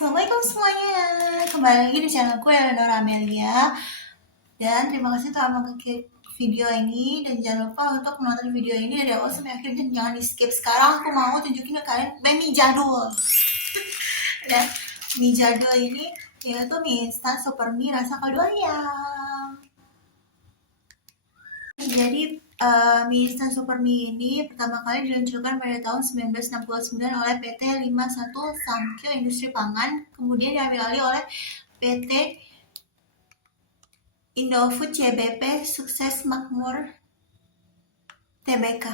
Assalamualaikum semuanya, kembali lagi di channel gue Eleonora Amelia. Dan terima kasih telah mengklik video ini. Dan jangan lupa untuk menonton video ini dari awal sampai akhir. Dan jangan di skip. Sekarang aku mau tunjukin ke kalian mie jadul. Dan mie jadul ini yaitu mie instan super mie rasa kaldu ayam. Jadi mie instan super mie ini pertama kali diluncurkan pada tahun 1969 oleh PT 51 Samkyo Industri Pangan, kemudian diambil alih oleh PT Indofood CBP Sukses Makmur Tbk.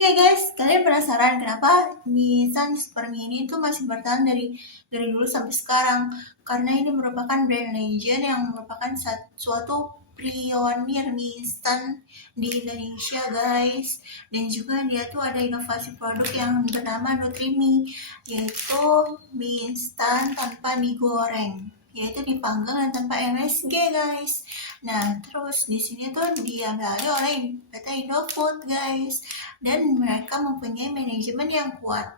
Oke guys, kalian penasaran kenapa mie instan super mie ini tuh masih bertahan dari dulu sampai sekarang? Karena ini merupakan brand legend yang merupakan suatu pionir mie instan di Indonesia guys. Dan juga dia tuh ada inovasi produk yang bernama NutriMie, yaitu mie instan tanpa digoreng, yaitu dipanggang dan tanpa MSG guys. Nah, terus di sini tuh diambil alih oleh PT Indofood guys, dan mereka mempunyai manajemen yang kuat.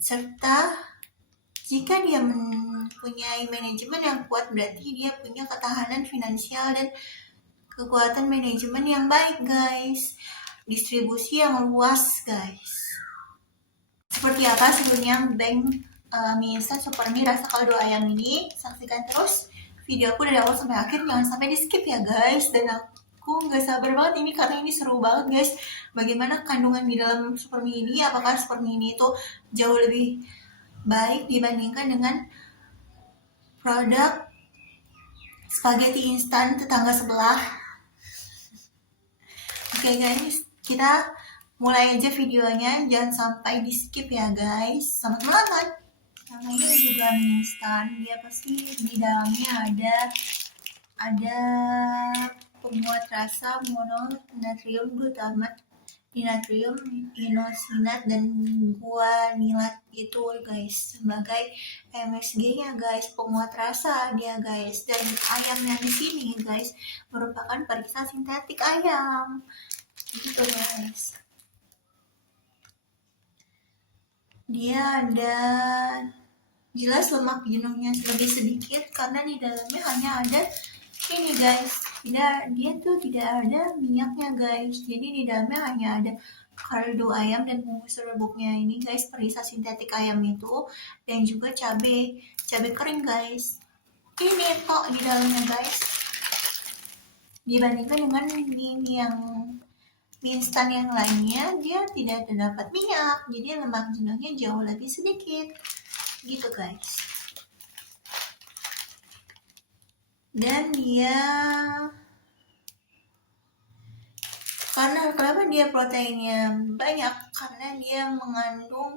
Serta jika dia mempunyai manajemen yang kuat, berarti dia punya ketahanan finansial dan kekuatan manajemen yang baik guys. Distribusi yang luas guys. Seperti apa sebelumnya bank mie instan super mie rasa kaldu ayam ini? Saksikan terus video aku dari awal sampai akhir, jangan sampai di skip ya guys. Dan aku nggak sabar banget ini karena ini seru banget guys. Bagaimana kandungan di dalam super mie ini? Apakah super mie ini itu jauh lebih baik dibandingkan dengan produk spaghetti instan tetangga sebelah? Oke guys, kita mulai aja videonya, jangan sampai di skip ya guys. Selamat menonton. Namanya juga mie instan, dia pasti di dalamnya ada pembuat rasa mononatrium glutamat, dinatrium inosinat, dan guanilat itu guys sebagai MSG-nya guys, penguat rasa dia guys. Dan ayam yang di sini guys merupakan perisa sintetik ayam gitu guys. Dia ada jelas lemak jenuhnya lebih sedikit karena di dalamnya hanya ada ini guys, dia tuh tidak ada minyaknya guys. Jadi di dalamnya hanya ada kaldu ayam dan bumbu serbuknya ini guys, perisa sintetik ayam itu, dan juga cabai kering guys. Ini kok di dalamnya guys, dibandingkan dengan mie yang mie instan yang lainnya, dia tidak terdapat minyak, jadi lemak jenuhnya jauh lebih sedikit gitu guys. Dan dia kenapa dia proteinnya banyak? Karena dia mengandung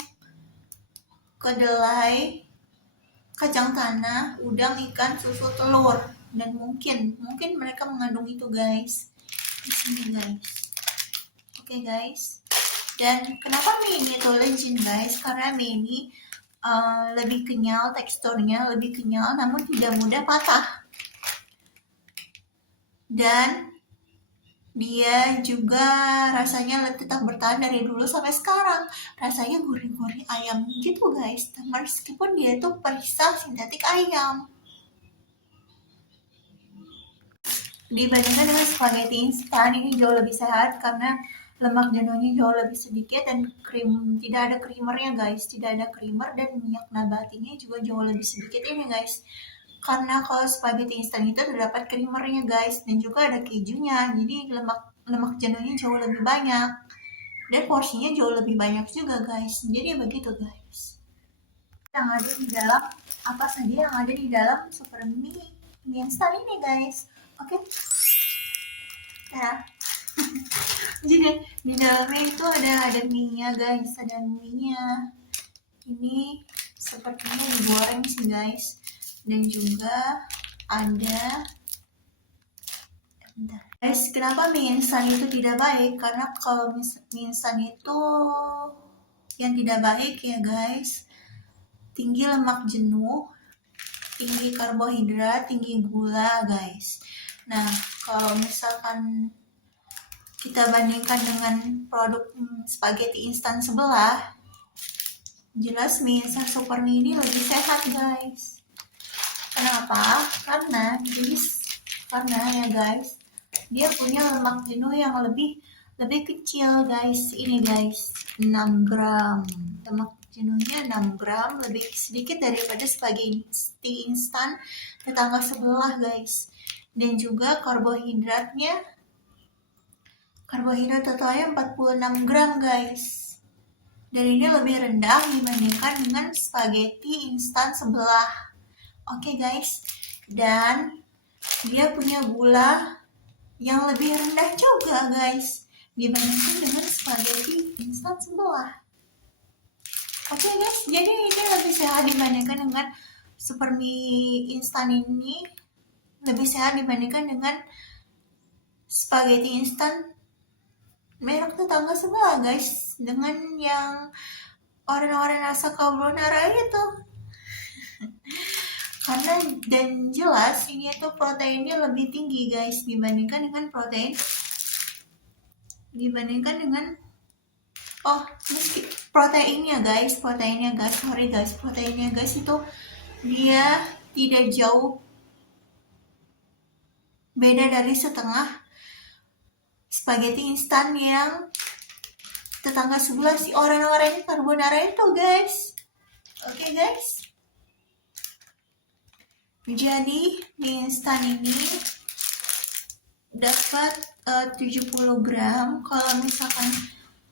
kedelai, kacang tanah, udang, ikan, susu, telur, dan mungkin mereka mengandung itu guys di sini guys. Oke guys. Dan kenapa mie ini tuh legend guys? Karena mie ini lebih kenyal, teksturnya lebih kenyal namun tidak mudah patah. Dan dia juga rasanya tetap bertahan dari dulu sampai sekarang. Rasanya gurih-gurih ayam gitu guys, meskipun dia itu perisa sintetik ayam. Dibandingkan dengan spaghetti instan, ini jauh lebih sehat karena lemak jenuhnya jauh lebih sedikit dan tidak ada creamernya guys, tidak ada creamer, dan minyak nabatinya juga jauh lebih sedikit ini guys. Karena kalau spaghetti instan itu terdapat creamernya guys, dan juga ada kejunya, jadi lemak jenuhnya jauh lebih banyak dan porsinya jauh lebih banyak juga guys. Jadi begitu guys. Yang ada di dalam apa saja yang ada di dalam super mie instan ini guys. Oke. Nah, jadi di dalamnya itu ada mie-nya guys, ada mie-nya. Ini sepertinya digoreng sih guys. Dan juga ada guys, kenapa mie instan itu tidak baik? Karena kalau mie instan itu yang tidak baik ya guys, tinggi lemak jenuh, tinggi karbohidrat, tinggi gula guys. Nah, kalau misalkan kita bandingkan dengan produk spaghetti instan sebelah, Jelas mie instan super mie ini lebih sehat guys. Kenapa? Karena ya guys, dia punya lemak jenuh yang lebih kecil guys. Ini guys, 6 gram. Lemak jenuhnya 6 gram, lebih sedikit daripada spaghetti instan tetangga sebelah guys. Dan juga karbohidrat totalnya 46 gram guys. Dan ini lebih rendah dibandingkan dengan spaghetti instan sebelah. Oke guys, dan dia punya gula yang lebih rendah juga guys dibandingkan dengan spaghetti instan sebelah. Oke guys, jadi ini lebih sehat dibandingkan dengan super mie instan ini, lebih sehat dibandingkan dengan spaghetti instan merek tetangga sebelah guys, dengan yang orang-orang rasa carbonara itu. Karena dan jelas ini tuh proteinnya lebih tinggi guys dibandingkan dengan proteinnya guys, itu dia tidak jauh beda dari setengah spaghetti instan yang tetangga sebelah si orang-orang carbonara itu guys. Oke guys, jadi mie instan ini dapat 70 gram. Kalau misalkan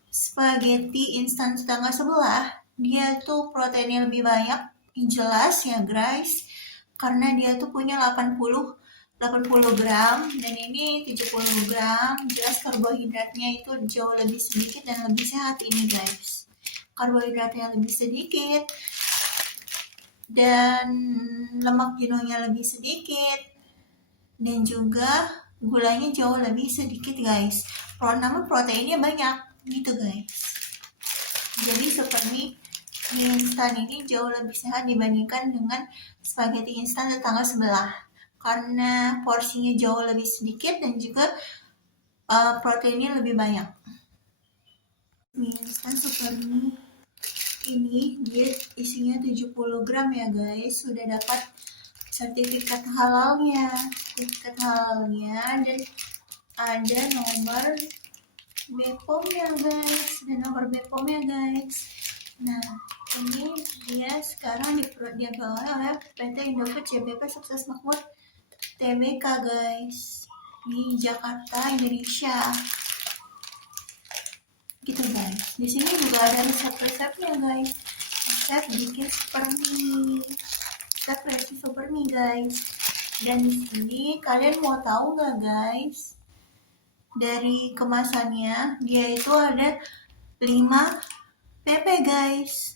spaghetti instan tetangga sebelah, dia tuh proteinnya lebih banyak, jelas ya guys, karena dia tuh punya 80 gram dan ini 70 gram. Jelas karbohidratnya itu jauh lebih sedikit dan lebih sehat ini guys. Karbohidratnya lebih sedikit dan lemak jenuhnya lebih sedikit dan juga gulanya jauh lebih sedikit guys. Namun proteinnya banyak gitu guys. Jadi super mie instan ini jauh lebih sehat dibandingkan dengan spaghetti instan tetangga sebelah karena porsinya jauh lebih sedikit dan juga proteinnya lebih banyak. Mie instan super mie ini dia isinya 70 gram ya guys, sudah dapat sertifikat halalnya dan ada nomor BPOM-nya guys. Nah, ini dia sekarang digawe oleh PT Indofood CBP Sukses Makmur Tbk guys di Jakarta, Indonesia. Gitu guys. Di sini juga ada resep-resepnya guys. Resep bikin super mie. Resep resi super mie guys. Dan di sini kalian mau tahu nggak guys? Dari kemasannya dia itu ada 5 pp guys.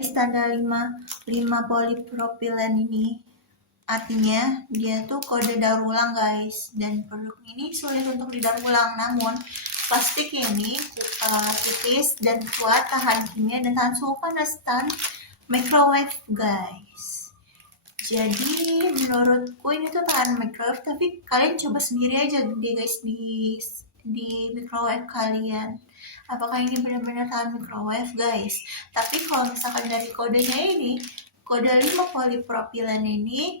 Standar 5 polipropilen ini artinya dia tuh kode daur ulang guys, dan produk ini sulit untuk didaur ulang, namun plastik ini tipis dan kuat, tahan kimia dan tahan suhu panas dan microwave guys. Jadi menurutku ini tuh tahan microwave, tapi kalian coba sendiri aja deh guys di microwave kalian. Apakah ini benar-benar tahan microwave guys? Tapi kalau misalkan dari kodenya ini, kode 5 polipropilen ini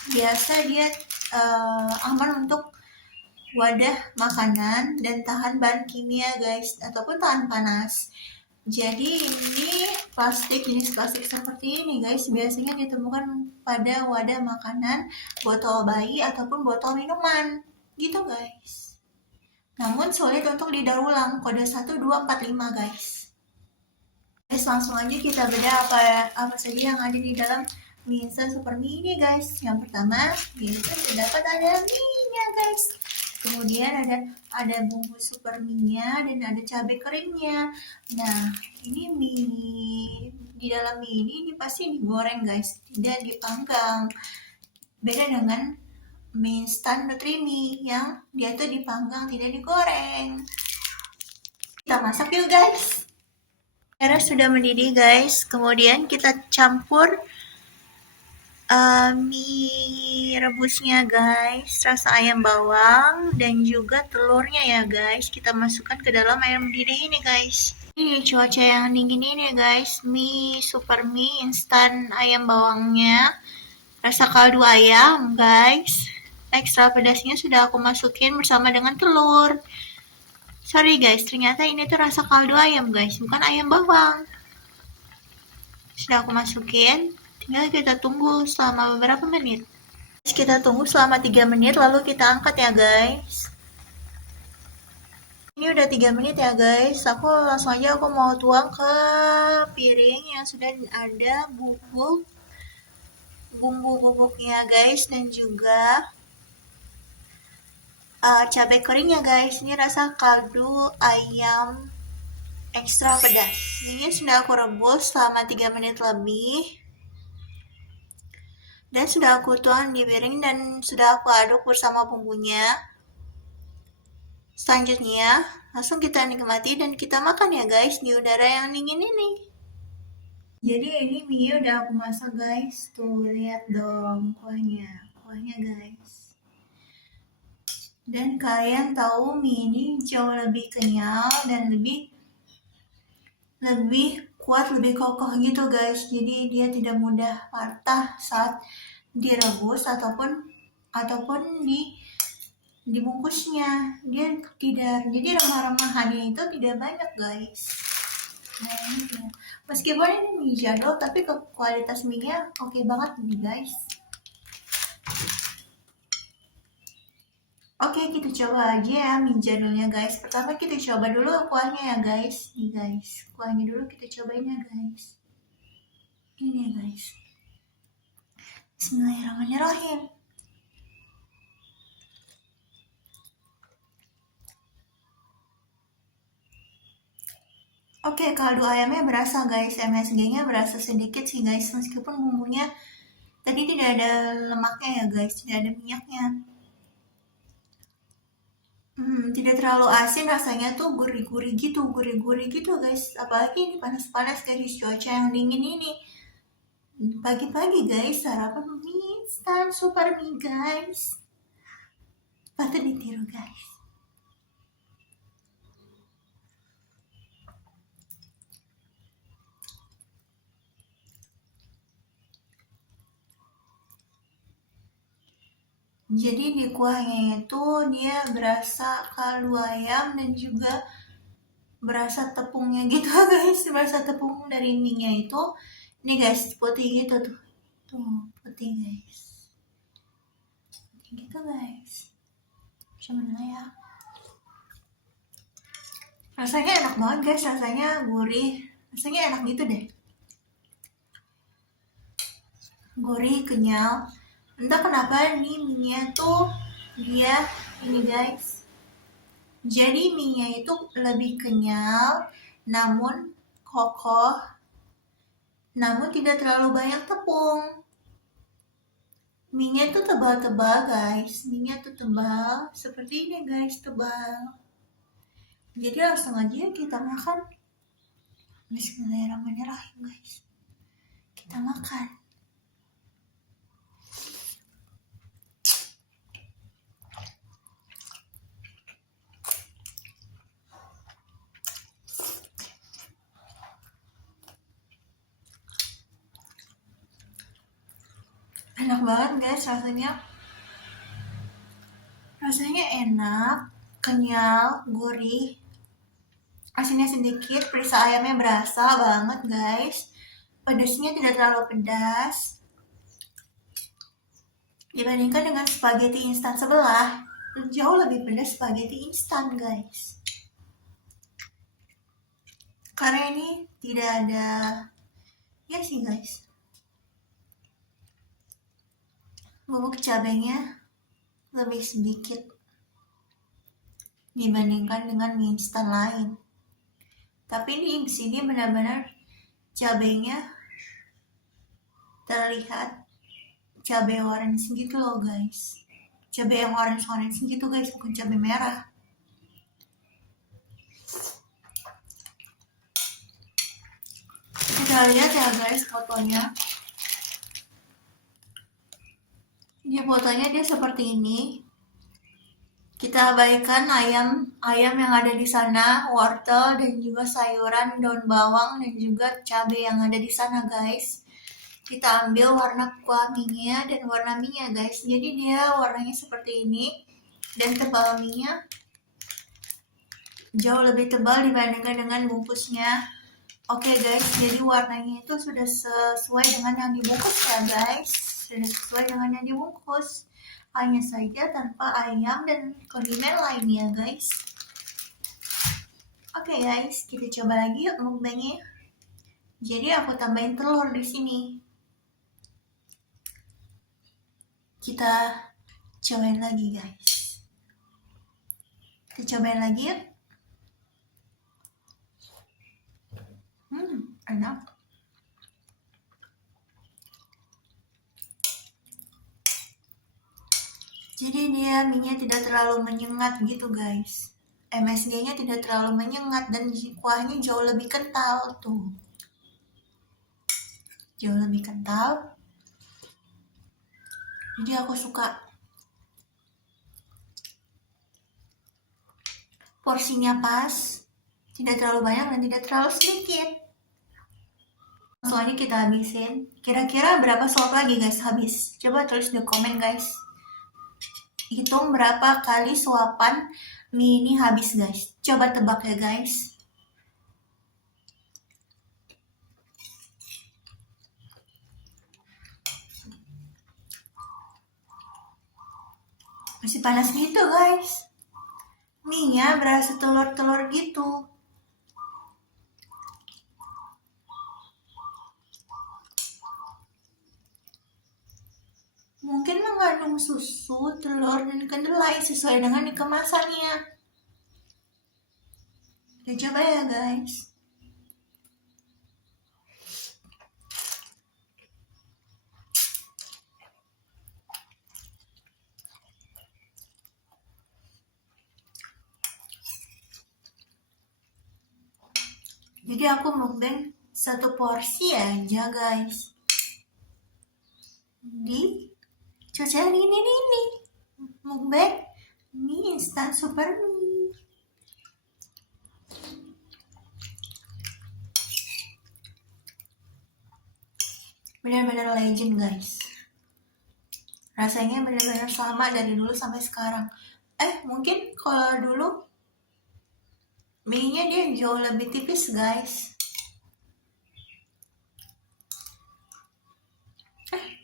biasa dia aman untuk wadah makanan dan tahan bahan kimia guys, ataupun tahan panas. Jadi ini jenis plastik seperti ini guys biasanya ditemukan pada wadah makanan, botol bayi ataupun botol minuman gitu guys. Namun sulit untuk didaur ulang, kode 1245 guys. Guys, langsung aja kita bedah apa saja yang ada di dalam mie instan super mie ini guys. Yang pertama, mie itu terdapat ada mie-nya guys. Kemudian ada bumbu super mie-nya dan ada cabai keringnya. Nah, ini mie di dalam mie ini pasti digoreng guys, tidak dipanggang. Beda dengan mie instan Nutrimi yang dia tuh dipanggang, tidak digoreng. Kita masak yuk guys. Airnya sudah mendidih guys, kemudian kita campur mie rebusnya guys, rasa ayam bawang dan juga telurnya ya guys, kita masukkan ke dalam air mendidih ini guys. Ini cuaca yang dingin ini guys, mie super mie instan ayam bawangnya, rasa kaldu ayam guys. Ekstra pedasnya sudah aku masukin bersama dengan telur. Sorry guys, ternyata ini tuh rasa kaldu ayam guys, bukan ayam bawang. Sudah aku masukin, tinggal kita tunggu selama beberapa menit. Kita tunggu selama 3 menit lalu kita angkat ya guys. Ini udah 3 menit ya guys. Aku langsung aja aku mau tuang ke piring yang sudah ada bumbu bubuknya guys, dan juga cabai keringnya guys. Ini rasa kaldu ayam ekstra pedas. Ini sudah aku rebus selama 3 menit lebih. Dan sudah aku tuang di piring dan sudah aku aduk bersama bumbunya. Selanjutnya, langsung kita nikmati dan kita makan ya guys di udara yang dingin ini. Jadi ini mie udah aku masak guys. Tuh, lihat dong kuahnya guys. Dan kalian tahu mie ini jauh lebih kenyal dan lebih kuat, lebih kokoh gitu guys. Jadi dia tidak mudah patah saat direbus ataupun dibungkusnya. Dia tidak, jadi remah-remahannya itu tidak banyak guys. Nah ini dia. Meskipun ini mie jadul tapi kualitas mie-nya oke banget nih guys. Oke, kita coba aja ya mie jadulnya guys. Pertama kita coba dulu kuahnya ya guys. Nih guys, kuahnya dulu kita cobain ya guys. Ini ya guys. Bismillahirrahmanirrahim. Oke, kaldu ayamnya berasa guys, MSG-nya berasa sedikit sih guys, meskipun bumbunya tadi tidak ada lemaknya ya guys, tidak ada minyaknya. Tidak terlalu asin, rasanya tuh gurih-gurih gitu guys. Apalagi ini panas-panas guys, cuaca yang dingin ini. Pagi-pagi guys, sarapan mie instan super mie guys. Patut ditiru guys. Jadi di kuahnya itu dia berasa kaldu ayam dan juga berasa tepungnya gitu guys, berasa tepung dari mie-nya itu. Ini guys, putih gitu tuh. Tuh, putih guys. Putih gitu guys. Cuman ya. Rasanya enak banget guys, rasanya gurih. Rasanya enak gitu deh. Gurih, kenyal. Entah kenapa nih mie-nya tuh dia ini guys. Jadi mie-nya itu lebih kenyal, namun kokoh, namun tidak terlalu banyak tepung. Mie-nya tuh tebal-tebal guys. Mie-nya tuh tebal, seperti ini guys, tebal. Jadi langsung aja kita makan. Bismillahirrahmanirrahim guys. Kita makan. Enak banget guys rasanya. Rasanya enak, kenyal, gurih. Asinnya sedikit, perisa ayamnya berasa banget guys. Pedasnya tidak terlalu pedas. Dibandingkan dengan spaghetti instan sebelah, jauh lebih pedas spaghetti instan guys. Karena ini tidak ada, ya sih guys, bubuk cabenya lebih sedikit dibandingkan dengan mie instan lain. Tapi ini di sini benar-benar cabenya terlihat cabai orange gitu loh guys. Cabai yang orange gitu guys, bukan cabai merah. Kita lihat ya guys fotonya. Di fotonya dia seperti ini. Kita abaikan ayam yang ada di sana, wortel dan juga sayuran, daun bawang dan juga cabai yang ada di sana, guys. Kita ambil warna kuah mie-nya dan warna mie-nya, guys. Jadi dia warnanya seperti ini dan tebal mie-nya jauh lebih tebal dibandingkan dengan bungkusnya. Oke guys, jadi warnanya itu sudah sesuai dengan yang dibungkus ya guys. Sudah sesuai dengan yang dibungkus. Hanya saja tanpa ayam dan kondimen lainnya guys. Oke guys, kita coba lagi yuk mukbangnya. Jadi aku tambahin telur di sini. Kita cobain lagi guys. Kita cobain lagi yuk. Enak. Jadi dia mie-nya tidak terlalu menyengat gitu guys. MSG-nya tidak terlalu menyengat dan kuahnya jauh lebih kental tuh. Jauh lebih kental. Jadi aku suka. Porsinya pas, tidak terlalu banyak dan tidak terlalu sedikit. Soalnya kita habisin. Kira-kira berapa suap lagi guys habis? Coba tulis di komen guys. Hitung berapa kali suapan mie ini habis guys. Coba tebak ya guys. Masih panas gitu guys. Mie-nya berasa telur-telur gitu. Mungkin mengandung susu, telur, dan kedelai sesuai dengan di kemasannya. Kita coba ya guys. Jadi aku mukbang satu porsi aja guys. Di cuaca ini mukbang mie instan super mie. Benar-benar legend guys. Rasanya benar-benar sama dari dulu sampai sekarang. Mungkin kalau dulu mie-nya dia jauh lebih tipis guys.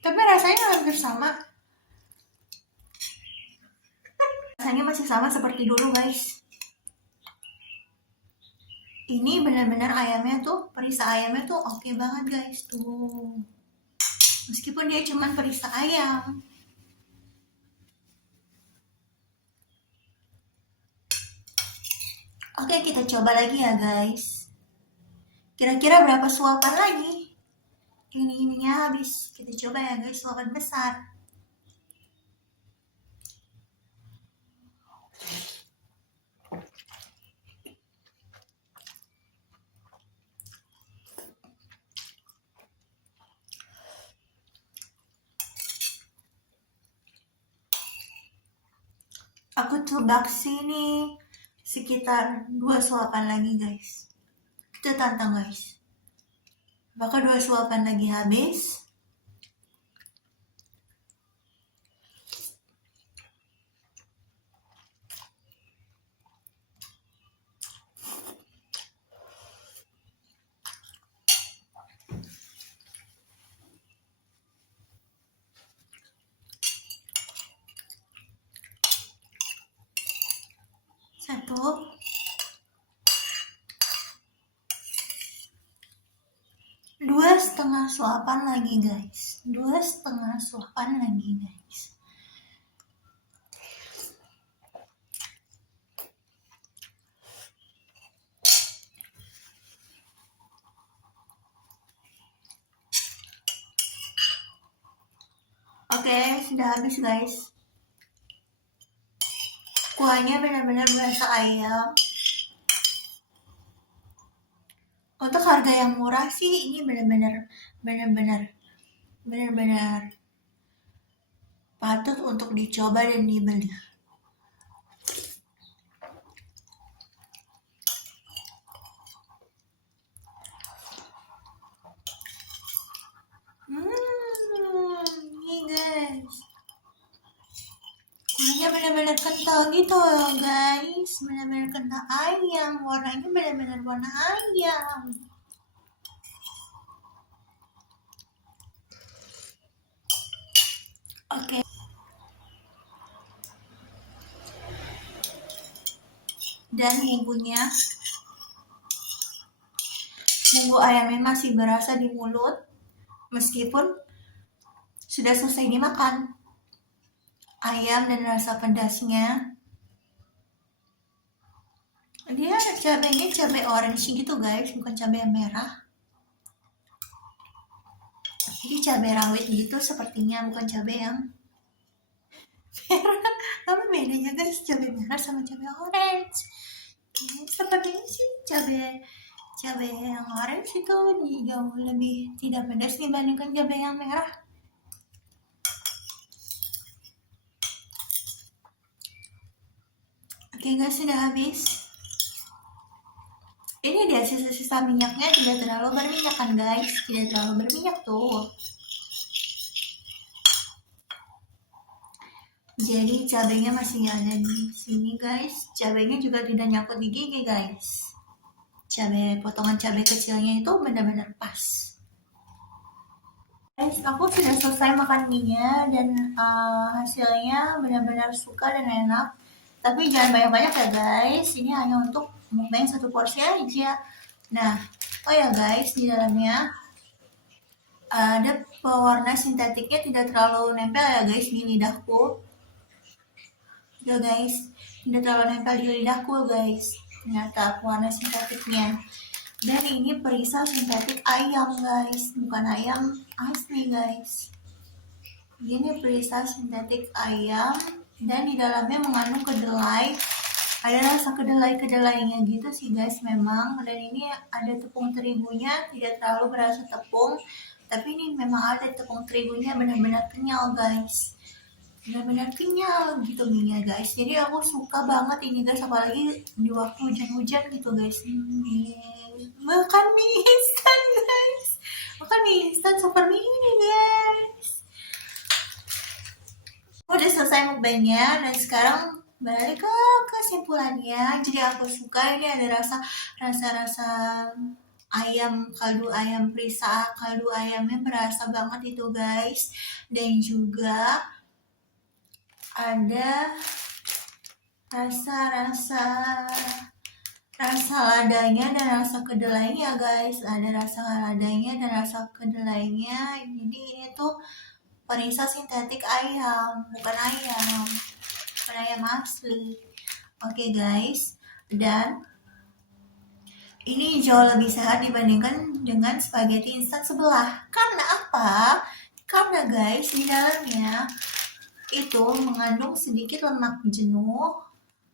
Tapi rasanya hampir sama. Rasanya masih sama seperti dulu guys. Ini benar-benar ayamnya tuh, perisa ayamnya tuh oke banget guys tuh. Meskipun dia cuman perisa ayam. Oke, kita coba lagi ya guys. Kira-kira berapa suapan lagi? Ini habis. Kita coba ya guys, suapan besar. Aku tebak sini sekitar 2 suapan lagi guys. Kita tantang guys. Apakah 2 suapan lagi habis? Satu. 2,5 suapan lagi guys. 2,5 suapan lagi guys. Oke, sudah habis guys. Kuahnya benar-benar berasa ayam. Untuk harga yang murah sih ini benar-benar patut untuk dicoba dan dibeli. kental gitu guys, benar-benar kental ayam, warnanya benar-benar warna ayam. Oke. Dan bumbu ayamnya masih berasa di mulut meskipun sudah selesai dimakan. Ayam dan rasa pedasnya, dia cabenya cabai orange gitu guys, bukan cabai yang merah. Jadi cabai rawit gitu sepertinya, bukan cabai yang merah. Apa bedanya guys cabai merah sama cabai orange? Sepertinya sih cabai yang orange itu jauh lebih tidak pedas dibandingkan cabai yang merah. Oke guys, sudah habis. Ini dia sisa-sisa minyaknya, tidak terlalu berminyak kan guys, tidak terlalu berminyak tuh. Jadi cabenya masih ada di sini guys. Cabenya juga tidak nyangkut di gigi guys. Potongan cabai kecilnya itu benar-benar pas. Guys, aku sudah selesai makan mie-nya dan hasilnya benar-benar suka dan enak. Tapi jangan banyak-banyak ya guys. Ini hanya untuk mukbang satu porsi aja. Nah, oh ya guys, di dalamnya ada pewarna sintetiknya, tidak terlalu nempel ya guys di lidahku. Ya guys, tidak terlalu nempel di lidahku guys. Ternyata pewarna sintetiknya. Dan ini perisai sintetik ayam guys, bukan ayam asli guys. Ini perisai sintetik ayam dan di dalamnya mengandung kedelai. Ada rasa kedelai-kedelainya gitu sih guys memang. Dan ini ada tepung terigunya, tidak terlalu berasa tepung, tapi ini memang ada tepung terigunya, benar-benar kenyal guys. Benar-benar kenyal gitu mie guys. Jadi aku suka banget ini guys, apalagi di waktu hujan-hujan gitu guys. Makan mie instan guys, makan mie instan super mie ini guys. Udah selesai mukbangnya dan sekarang balik ke kesimpulannya. Jadi aku suka ini ada rasa ayam, kaldu ayam perisa, kaldu ayamnya berasa banget itu guys. Dan juga ada rasa ladanya dan rasa kedelainya guys. Ada rasa ladanya dan rasa kedelainya. Jadi ini tuh perisai sintetik ayam, bukan ayam asli. Oke guys, dan ini jauh lebih sehat dibandingkan dengan spaghetti instan sebelah. Karena apa? Karena guys, di dalamnya itu mengandung sedikit lemak jenuh,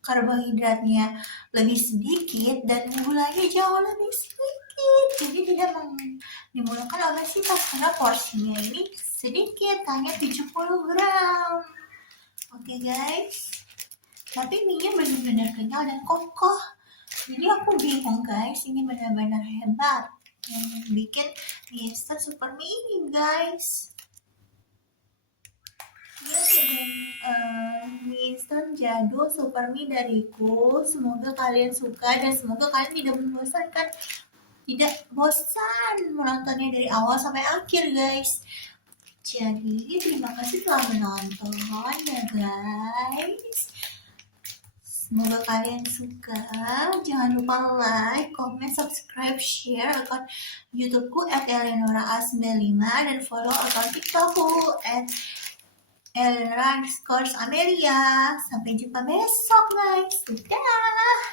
karbohidratnya lebih sedikit, dan gulanya jauh lebih sedikit. Jadi tidak menimbulkan obesitas karena porsinya ini sedikit, hanya 70 gram. Oke guys, tapi mie-nya benar-benar kenyal dan kokoh. Jadi aku bingung guys, ini benar-benar hebat yang bikin mie instan super mie ini guys. Ya, mie instan jadul super mie dariku. Semoga kalian suka dan semoga kalian tidak membosankan, tidak bosan menontonnya dari awal sampai akhir guys. Jadi terima kasih telah menonton ya guys. Semoga kalian suka. Jangan lupa like, comment, subscribe, share akun YouTubeku @eleonora95 dan follow akun TikTokku @Eleonora_Amelia. Sampai jumpa besok guys. Dadah.